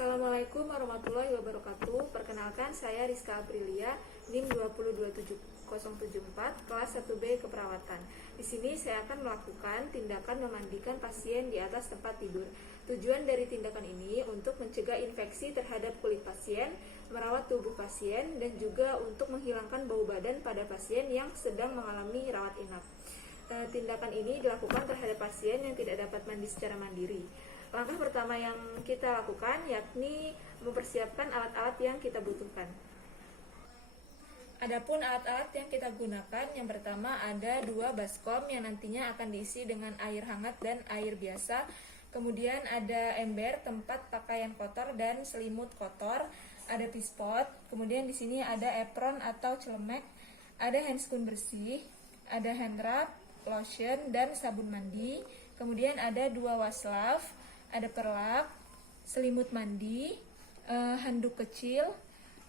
Assalamualaikum warahmatullahi wabarakatuh. Perkenalkan, saya Rizka Aprilia, NIM 2027074, kelas 1B keperawatan. Di sini saya akan melakukan tindakan memandikan pasien di atas tempat tidur. Tujuan dari tindakan ini untuk mencegah infeksi terhadap kulit pasien, merawat tubuh pasien, dan juga untuk menghilangkan bau badan pada pasien yang sedang mengalami rawat inap. Tindakan ini dilakukan terhadap pasien yang tidak dapat mandi secara mandiri. Langkah pertama yang kita lakukan yakni mempersiapkan alat-alat yang kita butuhkan. Adapun alat-alat yang kita gunakan, yang pertama ada 2 baskom yang nantinya akan diisi dengan air hangat dan air biasa. Kemudian ada ember tempat pakaian kotor dan selimut kotor, ada pispot, kemudian di sini ada apron atau celemek, ada handscoon bersih, ada hand wrap, lotion dan sabun mandi. Kemudian ada 2 wastafel, ada perlak, selimut mandi, handuk kecil,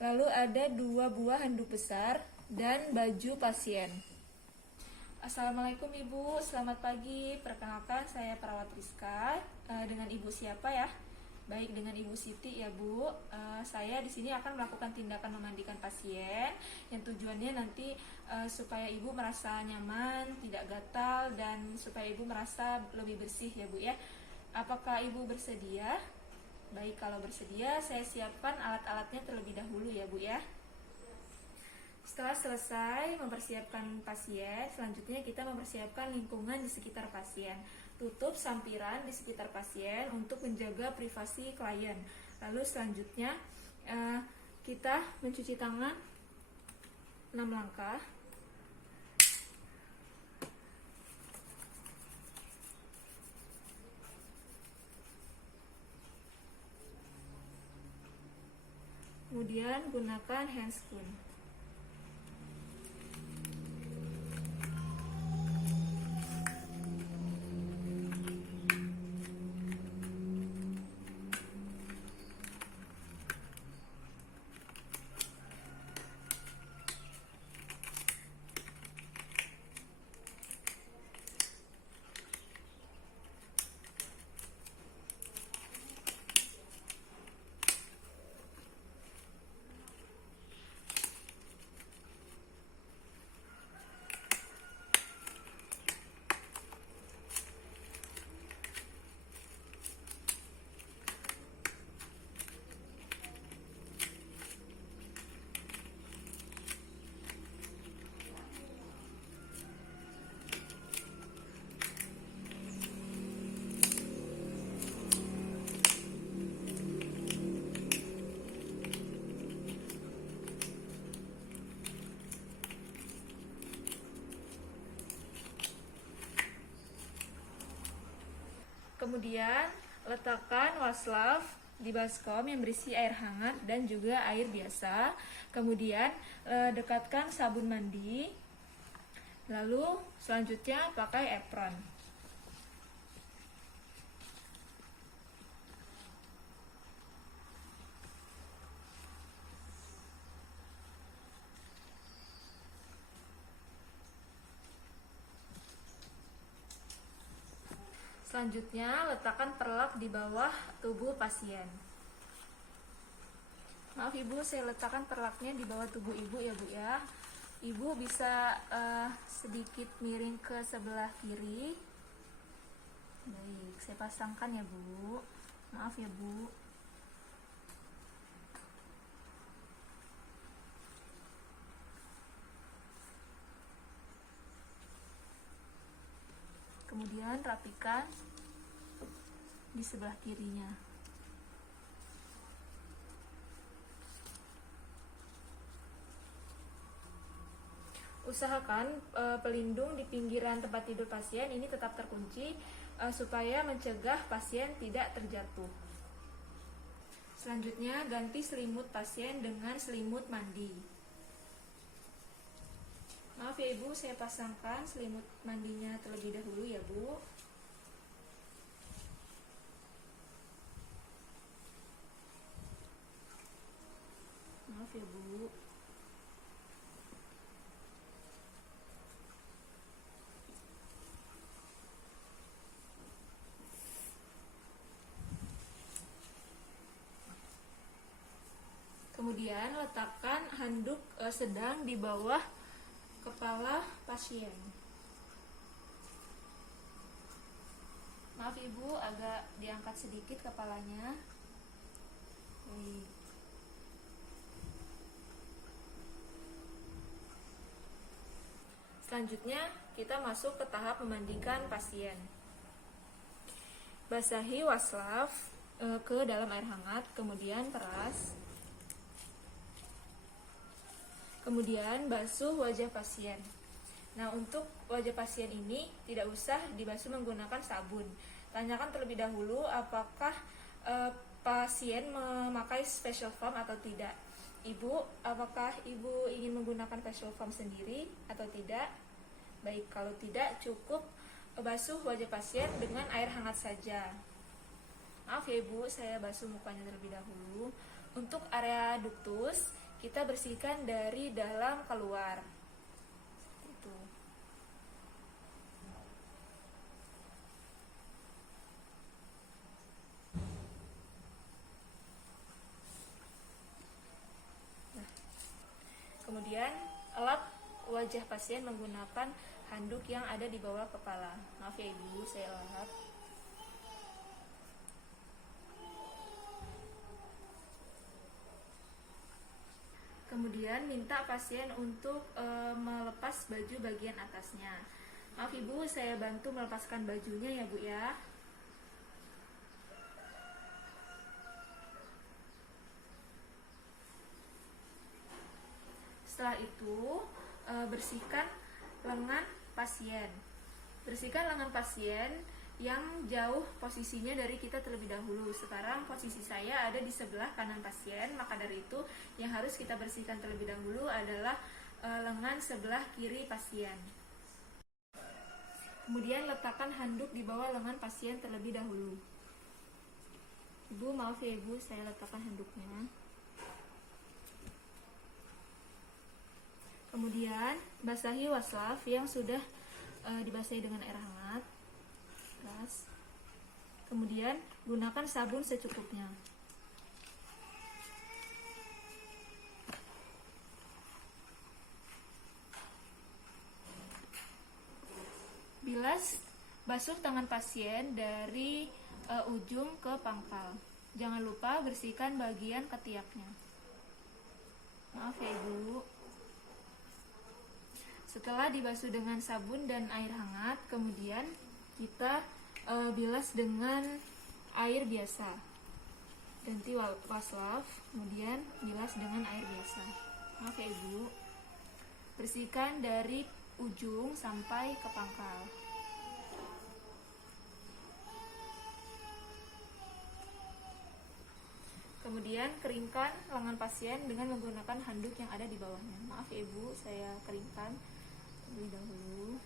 lalu ada 2 buah handuk besar, dan baju pasien. Assalamualaikum Ibu, selamat pagi. Perkenalkan, saya perawat Rizka. Dengan Ibu siapa ya? Baik, dengan Ibu Siti ya Bu. Saya di sini akan melakukan tindakan memandikan pasien, yang tujuannya nanti supaya Ibu merasa nyaman, tidak gatal, dan supaya Ibu merasa lebih bersih ya Bu ya. Apakah Ibu bersedia? Baik, kalau bersedia saya siapkan alat-alatnya terlebih dahulu ya Bu ya. Setelah selesai mempersiapkan pasien, selanjutnya kita mempersiapkan lingkungan di sekitar pasien. Tutup sampiran di sekitar pasien untuk menjaga privasi klien. Lalu selanjutnya kita mencuci tangan 6 langkah. Kemudian gunakan handscoon. Kemudian letakkan wastafel di baskom yang berisi air hangat dan juga air biasa. Kemudian dekatkan sabun mandi. Lalu selanjutnya pakai apron. Selanjutnya, letakkan perlak di bawah tubuh pasien. Maaf Ibu, saya letakkan perlaknya di bawah tubuh Ibu ya Bu ya. Ibu bisa sedikit miring ke sebelah kiri. Baik, saya pasangkan ya Bu. Maaf ya Bu. Kemudian rapikan di sebelah kirinya. Usahakan pelindung di pinggiran tempat tidur pasien ini tetap terkunci supaya mencegah pasien tidak terjatuh. Selanjutnya, ganti selimut pasien dengan selimut mandi. Maaf ya Ibu, saya pasangkan selimut mandinya terlebih dahulu ya Bu. Maaf ya Bu. handuk sedang di bawah kepala pasien. Maaf Ibu, agak diangkat sedikit kepalanya. Baik. Selanjutnya kita masuk ke tahap memandikan pasien. Basahi wastafel ke dalam air hangat, kemudian peras. Kemudian basuh wajah pasien. Nah, untuk wajah pasien ini tidak usah dibasuh menggunakan sabun. Tanyakan terlebih dahulu apakah pasien memakai facial foam atau tidak. Ibu, apakah Ibu ingin menggunakan facial foam sendiri atau tidak? Baik, kalau tidak, cukup basuh wajah pasien dengan air hangat saja. Maaf ya Ibu, saya basuh mukanya terlebih dahulu. Untuk area duktus, kita bersihkan dari dalam keluar. Itu. Nah, kemudian elap wajah pasien menggunakan handuk yang ada di bawah kepala. Maaf ya Ibu, saya elap. Kemudian minta pasien untuk melepas baju bagian atasnya. Maaf Ibu, saya bantu melepaskan bajunya ya Bu ya. Setelah itu bersihkan lengan pasien. Bersihkan lengan pasien yang jauh posisinya dari kita terlebih dahulu. Sekarang posisi saya ada di sebelah kanan pasien, maka dari itu yang harus kita bersihkan terlebih dahulu adalah lengan sebelah kiri pasien. Kemudian letakkan handuk di bawah lengan pasien terlebih dahulu. Ibu, maaf ya Ibu, saya letakkan handuknya. Kemudian basahi wastafel yang sudah dibasahi dengan air hangat. Kemudian gunakan sabun secukupnya. Bilas basuh tangan pasien dari ujung ke pangkal. Jangan lupa bersihkan bagian ketiaknya. Maaf ya Ibu. Setelah dibasuh dengan sabun dan air hangat, kemudian kita bilas dengan air biasa. Ganti wastafel, kemudian bilas dengan air biasa. Maaf ya Ibu. Bersihkan dari ujung sampai ke pangkal. Kemudian keringkan lengan pasien dengan menggunakan handuk yang ada di bawahnya. Maaf ya Ibu, saya keringkan terlebih dahulu.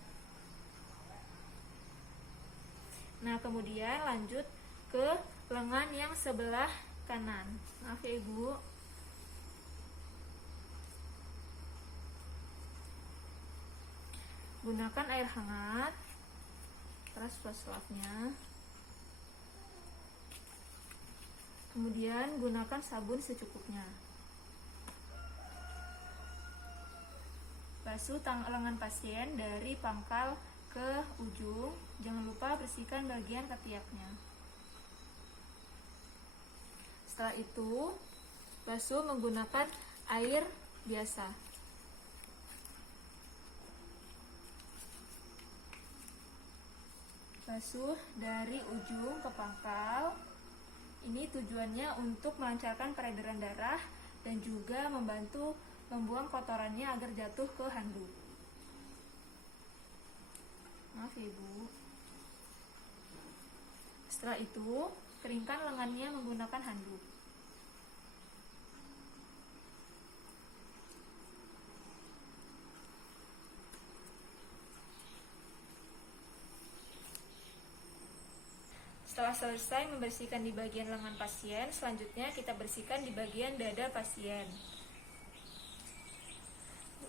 Nah, kemudian lanjut ke lengan yang sebelah kanan. Maaf ya Ibu. Gunakan air hangat, peras wastafel-nya. Kemudian gunakan sabun secukupnya. Basuh lengan pasien dari pangkal ke ujung. Jangan lupa bersihkan bagian ketiaknya. Setelah itu basuh menggunakan air biasa. Basuh dari ujung ke pangkal. Ini tujuannya untuk melancarkan peredaran darah dan juga membantu membuang kotorannya agar jatuh ke handuk. Maaf ya Ibu. Setelah itu, keringkan lengannya menggunakan handuk. Setelah selesai membersihkan di bagian lengan pasien, selanjutnya kita bersihkan di bagian dada pasien.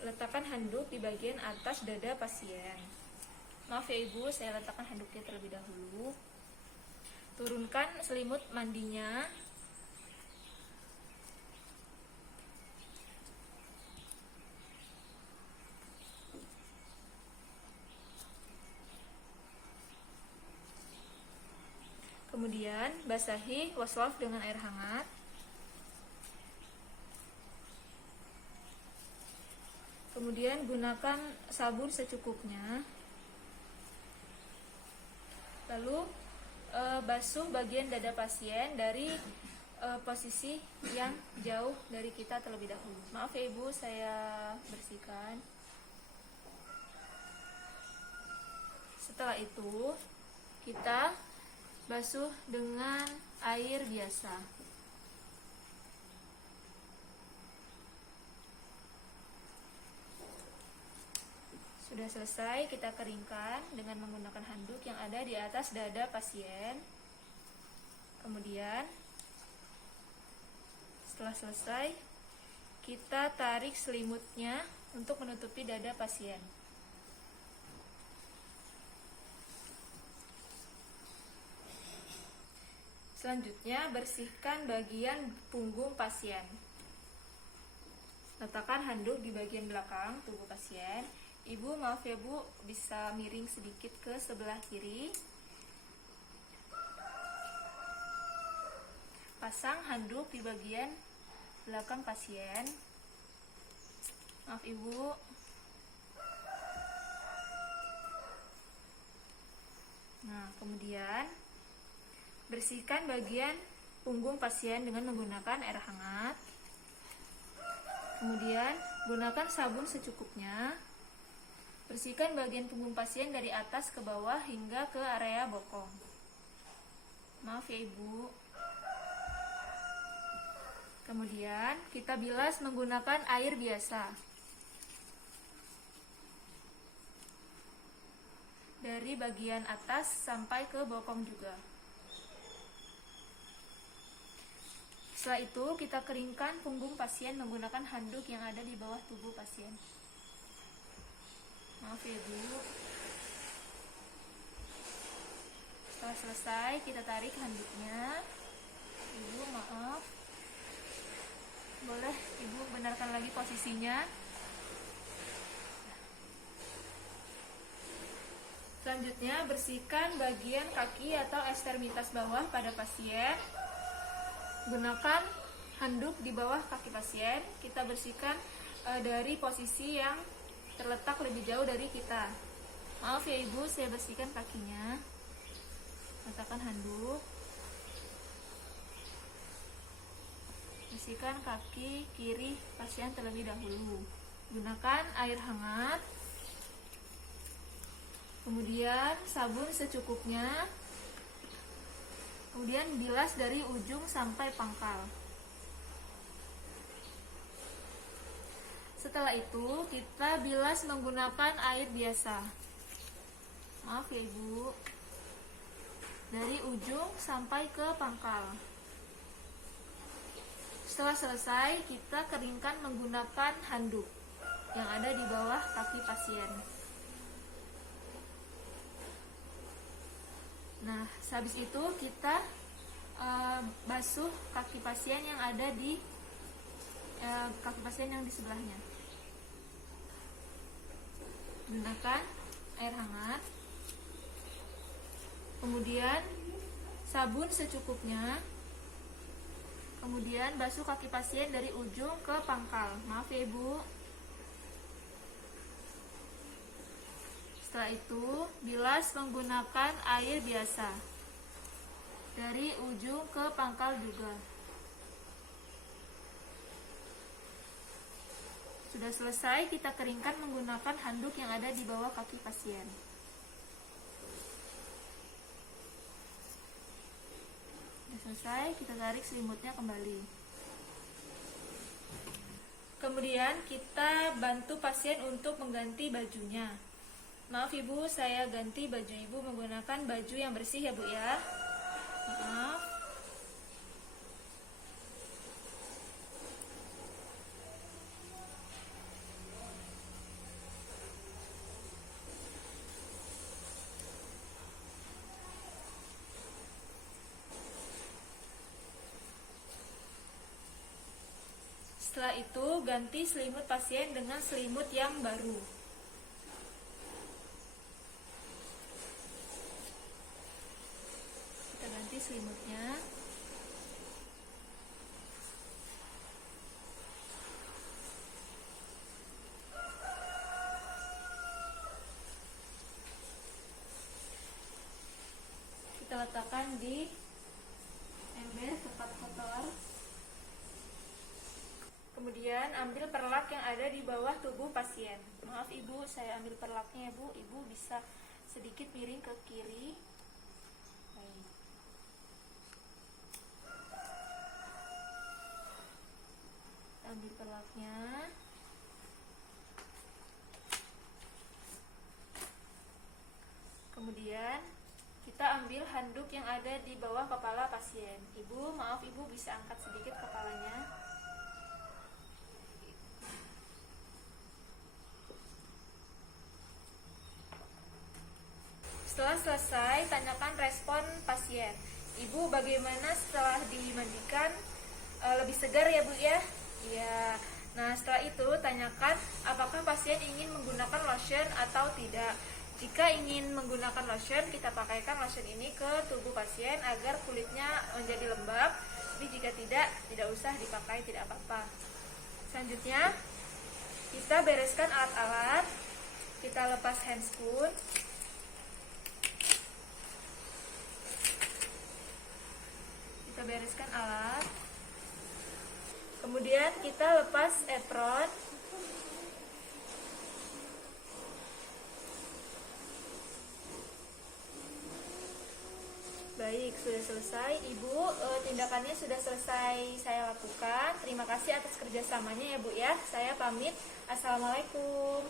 Letakkan handuk di bagian atas dada pasien. Maaf ya Ibu, saya letakkan handuknya terlebih dahulu. Turunkan selimut mandinya. Kemudian basahi washcloth dengan air hangat. Kemudian gunakan sabun secukupnya. Lalu basuh bagian dada pasien dari posisi yang jauh dari kita terlebih dahulu. Maaf ya Ibu, saya bersihkan. Setelah itu kita basuh dengan air biasa. Sudah selesai, kita keringkan dengan menggunakan handuk yang ada di atas dada pasien. Kemudian setelah selesai, kita tarik selimutnya untuk menutupi dada pasien. Selanjutnya, bersihkan bagian punggung pasien. Letakkan handuk di bagian belakang tubuh pasien. Ibu, maaf ya Bu, bisa miring sedikit ke sebelah kiri. Pasang handuk di bagian belakang pasien. Maaf Ibu. Nah, kemudian bersihkan bagian punggung pasien dengan menggunakan air hangat. Kemudian gunakan sabun secukupnya. Bersihkan bagian punggung pasien dari atas ke bawah hingga ke area bokong. Maaf ya Ibu. Kemudian kita bilas menggunakan air biasa. Dari bagian atas sampai ke bokong juga. Setelah itu kita keringkan punggung pasien menggunakan handuk yang ada di bawah tubuh pasien. Maaf ya Bu. Setelah selesai, kita tarik handuknya. Ibu, maaf. Boleh Ibu benarkan lagi posisinya. Selanjutnya, bersihkan bagian kaki atau ekstremitas bawah pada pasien. Gunakan handuk di bawah kaki pasien. Kita bersihkan dari posisi yang terletak lebih jauh dari kita. Maaf ya Ibu, saya bersihkan kakinya. Letakkan handuk. Bersihkan kaki kiri pasien terlebih dahulu. Gunakan air hangat. Kemudian sabun secukupnya. Kemudian bilas dari ujung sampai pangkal. Setelah itu kita bilas menggunakan air biasa. Maaf ya Ibu. Dari ujung sampai ke pangkal. Setelah selesai, kita keringkan menggunakan handuk yang ada di bawah kaki pasien. Nah, habis itu kita basuh kaki pasien yang ada di kaki pasien yang di sebelahnya. Gunakan air hangat. Kemudian sabun secukupnya. Kemudian basuh kaki pasien dari ujung ke pangkal. Maaf ya Ibu. Setelah itu, bilas menggunakan air biasa. Dari ujung ke pangkal juga. Sudah selesai, kita keringkan menggunakan handuk yang ada di bawah kaki pasien. Sudah selesai, kita tarik selimutnya kembali. Kemudian kita bantu pasien untuk mengganti bajunya. Maaf Ibu, saya ganti baju Ibu menggunakan baju yang bersih ya Bu ya. Maaf. Setelah itu, ganti selimut pasien dengan selimut yang baru. Kita ganti isi selimutnya. Kita letakkan di ember tempat kotor. Kemudian ambil perlak yang ada di bawah tubuh pasien. Maaf Ibu, saya ambil perlaknya ya Bu. Ibu bisa sedikit miring ke kiri. Baik. Ambil perlaknya. Kemudian kita ambil handuk yang ada di bawah kepala pasien. Ibu, maaf Ibu bisa angkat sedikit kepalanya. Setelah selesai, tanyakan respon pasien. Ibu, bagaimana setelah dimandikan? Lebih segar ya Bu ya? Iya. Nah, setelah itu tanyakan apakah pasien ingin menggunakan lotion atau tidak. Jika ingin menggunakan lotion, kita pakaikan lotion ini ke tubuh pasien agar kulitnya menjadi lembab. Tapi jika tidak usah dipakai, tidak apa-apa. Selanjutnya, kita bereskan alat-alat. Kita lepas handscoon. Kita bereskan alat. Kemudian kita lepas apron. Baik, sudah selesai. Ibu, tindakannya sudah selesai saya lakukan. Terima kasih atas kerjasamanya ya Bu ya. Saya pamit. Assalamualaikum.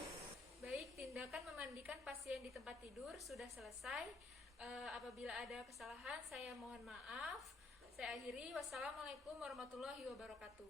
Baik, tindakan memandikan pasien di tempat tidur sudah selesai. Apabila ada kesalahan, saya mohon maaf. Saya akhiri. Wassalamualaikum warahmatullahi wabarakatuh.